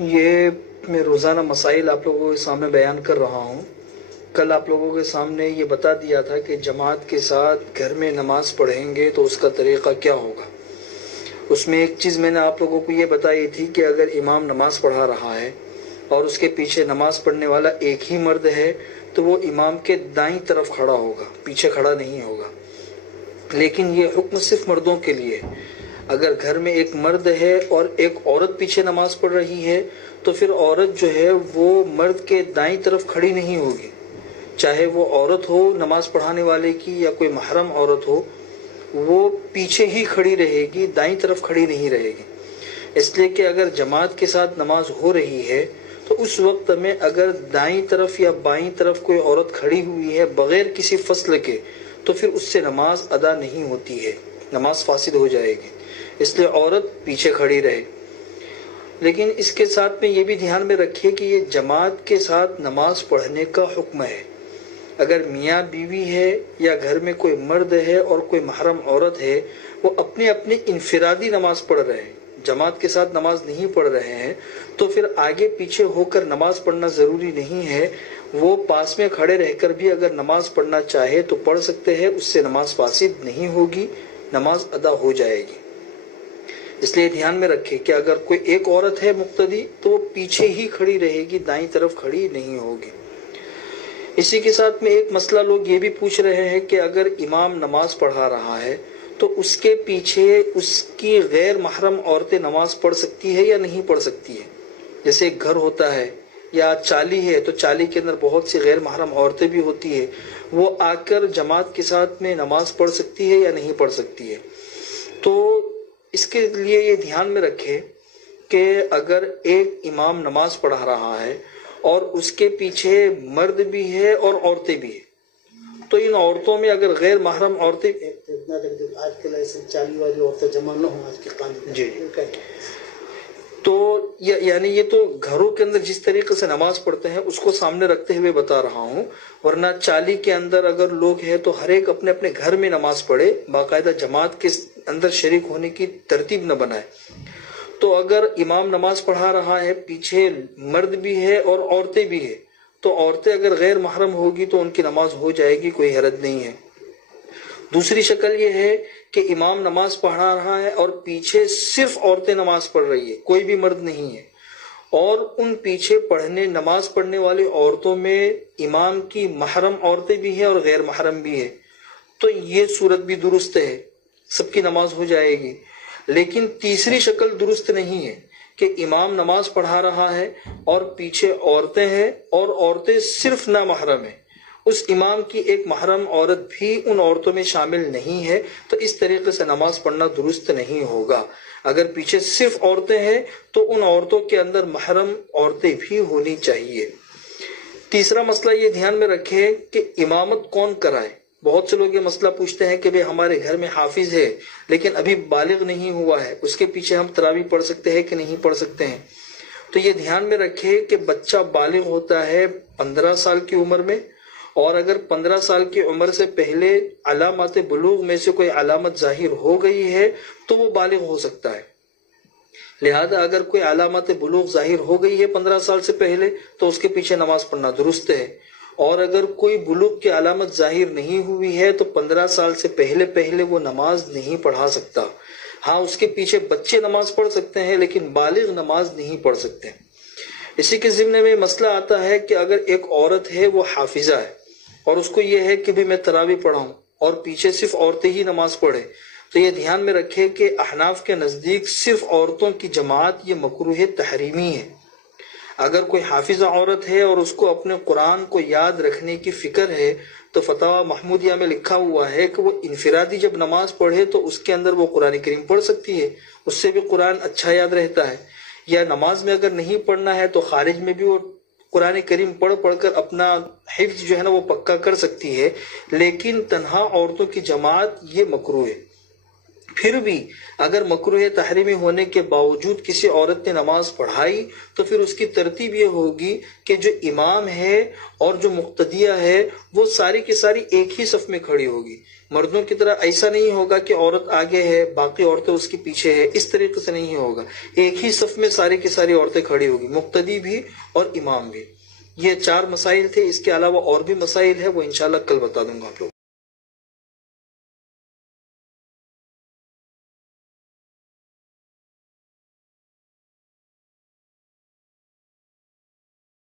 یہ میں روزانہ مسائل آپ لوگوں کے سامنے بیان کر رہا ہوں۔ کل آپ لوگوں کے سامنے یہ بتا دیا تھا کہ جماعت کے ساتھ گھر میں نماز پڑھیں گے تو اس کا طریقہ کیا ہوگا۔ اس میں ایک چیز میں نے آپ لوگوں کو یہ بتائی تھی کہ اگر امام نماز پڑھا رہا ہے اور اس کے پیچھے نماز پڑھنے والا ایک ہی مرد ہے تو وہ امام کے دائیں طرف کھڑا ہوگا، پیچھے کھڑا نہیں ہوگا۔ لیکن یہ حکم صرف مردوں کے لیے۔ اگر گھر میں ایک مرد ہے اور ایک عورت پیچھے نماز پڑھ رہی ہے تو پھر عورت جو ہے وہ مرد کے دائیں طرف کھڑی نہیں ہوگی، چاہے وہ عورت ہو نماز پڑھانے والے کی یا کوئی محرم عورت ہو، وہ پیچھے ہی کھڑی رہے گی، دائیں طرف کھڑی نہیں رہے گی۔ اس لیے کہ اگر جماعت کے ساتھ نماز ہو رہی ہے تو اس وقت میں اگر دائیں طرف یا بائیں طرف کوئی عورت کھڑی ہوئی ہے بغیر کسی فصل کے تو پھر اس سے نماز ادا نہیں ہوتی ہے، نماز فاسد ہو جائے گی۔ اس لیے عورت پیچھے کھڑی رہے۔ لیکن اس کے ساتھ میں یہ بھی دھیان میں رکھیے کہ یہ جماعت کے ساتھ نماز پڑھنے کا حکم ہے۔ اگر میاں بیوی ہے یا گھر میں کوئی مرد ہے اور کوئی محرم عورت ہے، وہ اپنے اپنے انفرادی نماز پڑھ رہے ہیں، جماعت کے ساتھ نماز نہیں پڑھ رہے ہیں، تو پھر آگے پیچھے ہو کر نماز پڑھنا ضروری نہیں ہے۔ وہ پاس میں کھڑے رہ کر بھی اگر نماز پڑھنا چاہے تو پڑھ سکتے ہیں، اس سے نماز فاسد نہیں ہوگی، نماز ادا ہو جائے گی۔ اس لیے دھیان میں رکھے کہ اگر کوئی ایک عورت ہے مقتدی تو وہ پیچھے ہی کھڑی رہے گی، دائیں طرف کھڑی نہیں ہوگی۔ اسی کے ساتھ میں ایک مسئلہ لوگ یہ بھی پوچھ رہے ہیں کہ اگر امام نماز پڑھا رہا ہے تو اس کے پیچھے اس کی غیر محرم عورتیں نماز پڑھ سکتی ہے یا نہیں پڑھ سکتی ہے۔ جیسے ایک گھر ہوتا ہے یا چالی ہے تو چالی کے اندر بہت سی غیر محرم عورتیں بھی ہوتی ہے، وہ آ کر جماعت کے ساتھ میں نماز پڑھ سکتی ہے یا نہیں پڑھ سکتی ہے۔ تو اس کے لیے یہ دھیان میں رکھے کہ اگر ایک امام نماز پڑھا رہا ہے اور اس کے پیچھے مرد بھی ہے اور عورتیں بھی ہیں تو ان عورتوں میں اگر غیر محرم عورتیں آج کل ایسے 40 والی عورتیں جمع نہ ہوں آج کے قانون جی تو یعنی یہ تو گھروں کے اندر جس طریقے سے نماز پڑھتے ہیں اس کو سامنے رکھتے ہوئے بتا رہا ہوں، ورنہ چالی کے اندر اگر لوگ ہیں تو ہر ایک اپنے اپنے گھر میں نماز پڑھے، باقاعدہ جماعت کے اندر شریک ہونے کی ترتیب نہ بنائے۔ تو اگر امام نماز پڑھا رہا ہے، پیچھے مرد بھی ہے اور عورتیں بھی ہیں، تو عورتیں اگر غیر محرم ہوگی تو ان کی نماز ہو جائے گی، کوئی حرج نہیں ہے۔ دوسری شکل یہ ہے کہ امام نماز پڑھا رہا ہے اور پیچھے صرف عورتیں نماز پڑھ رہی ہے، کوئی بھی مرد نہیں ہے، اور ان پیچھے نماز پڑھنے والی عورتوں میں امام کی محرم عورتیں بھی ہیں اور غیر محرم بھی ہیں، تو یہ صورت بھی درست ہے، سب کی نماز ہو جائے گی۔ لیکن تیسری شکل درست نہیں ہے کہ امام نماز پڑھا رہا ہے اور پیچھے عورتیں ہیں اور عورتیں صرف نامحرم ہیں، اس امام کی ایک محرم عورت بھی ان عورتوں میں شامل نہیں ہے، تو اس طریقے سے نماز پڑھنا درست نہیں ہوگا۔ اگر پیچھے صرف عورتیں ہیں تو ان عورتوں کے اندر محرم عورتیں بھی ہونی چاہیے۔ تیسرا مسئلہ یہ دھیان میں رکھیں کہ امامت کون کرائے۔ بہت سے لوگ یہ مسئلہ پوچھتے ہیں کہ بھئی ہمارے گھر میں حافظ ہے لیکن ابھی بالغ نہیں ہوا ہے، اس کے پیچھے ہم تراویح پڑھ سکتے ہیں کہ نہیں پڑھ سکتے ہیں۔ تو یہ دھیان میں رکھے کہ بچہ بالغ ہوتا ہے 15 سال کی عمر میں، اور اگر 15 سال کی عمر سے پہلے علامات بلوغ میں سے کوئی علامت ظاہر ہو گئی ہے تو وہ بالغ ہو سکتا ہے۔ لہذا اگر کوئی علامات بلوغ ظاہر ہو گئی ہے 15 سال سے پہلے تو اس کے پیچھے نماز پڑھنا درست ہے، اور اگر کوئی بلوغ کی علامت ظاہر نہیں ہوئی ہے تو 15 سال سے پہلے وہ نماز نہیں پڑھا سکتا۔ ہاں اس کے پیچھے بچے نماز پڑھ سکتے ہیں لیکن بالغ نماز نہیں پڑھ سکتے۔ اسی کے ضمن میں مسئلہ آتا ہے کہ اگر ایک عورت ہے وہ حافظہ ہے اور اس کو یہ ہے کہ بھی میں تراویح پڑھاؤں اور پیچھے صرف عورتیں ہی نماز پڑھے، تو یہ دھیان میں رکھے کہ احناف کے نزدیک صرف عورتوں کی جماعت یہ مکروہ تحریمی ہے۔ اگر کوئی حافظہ عورت ہے اور اس کو اپنے قرآن کو یاد رکھنے کی فکر ہے تو فتاوی محمودیہ میں لکھا ہوا ہے کہ وہ انفرادی جب نماز پڑھے تو اس کے اندر وہ قرآن کریم پڑھ سکتی ہے، اس سے بھی قرآن اچھا یاد رہتا ہے۔ یا نماز میں اگر نہیں پڑھنا ہے تو خارج میں بھی وہ قرآن کریم پڑھ کر اپنا حفظ جو ہے نا وہ پکا کر سکتی ہے، لیکن تنہا عورتوں کی جماعت یہ مکروہ ہے۔ پھر بھی اگر مکروہ تحریمی ہونے کے باوجود کسی عورت نے نماز پڑھائی تو پھر اس کی ترتیب یہ ہوگی کہ جو امام ہے اور جو مقتدیہ ہے وہ ساری کی ساری ایک ہی صف میں کھڑی ہوگی. مردوں کی طرح ایسا نہیں ہوگا کہ عورت آگے ہے باقی عورتیں اس کے پیچھے ہے، اس طریقے سے نہیں ہوگا. ایک ہی صف میں ساری کی ساری عورتیں کھڑی ہوگی، مقتدی بھی اور امام بھی. یہ 4 مسائل تھے. اس کے علاوہ اور بھی مسائل ہے، وہ انشاءاللہ کل بتا دوں گا آپ لوگوں.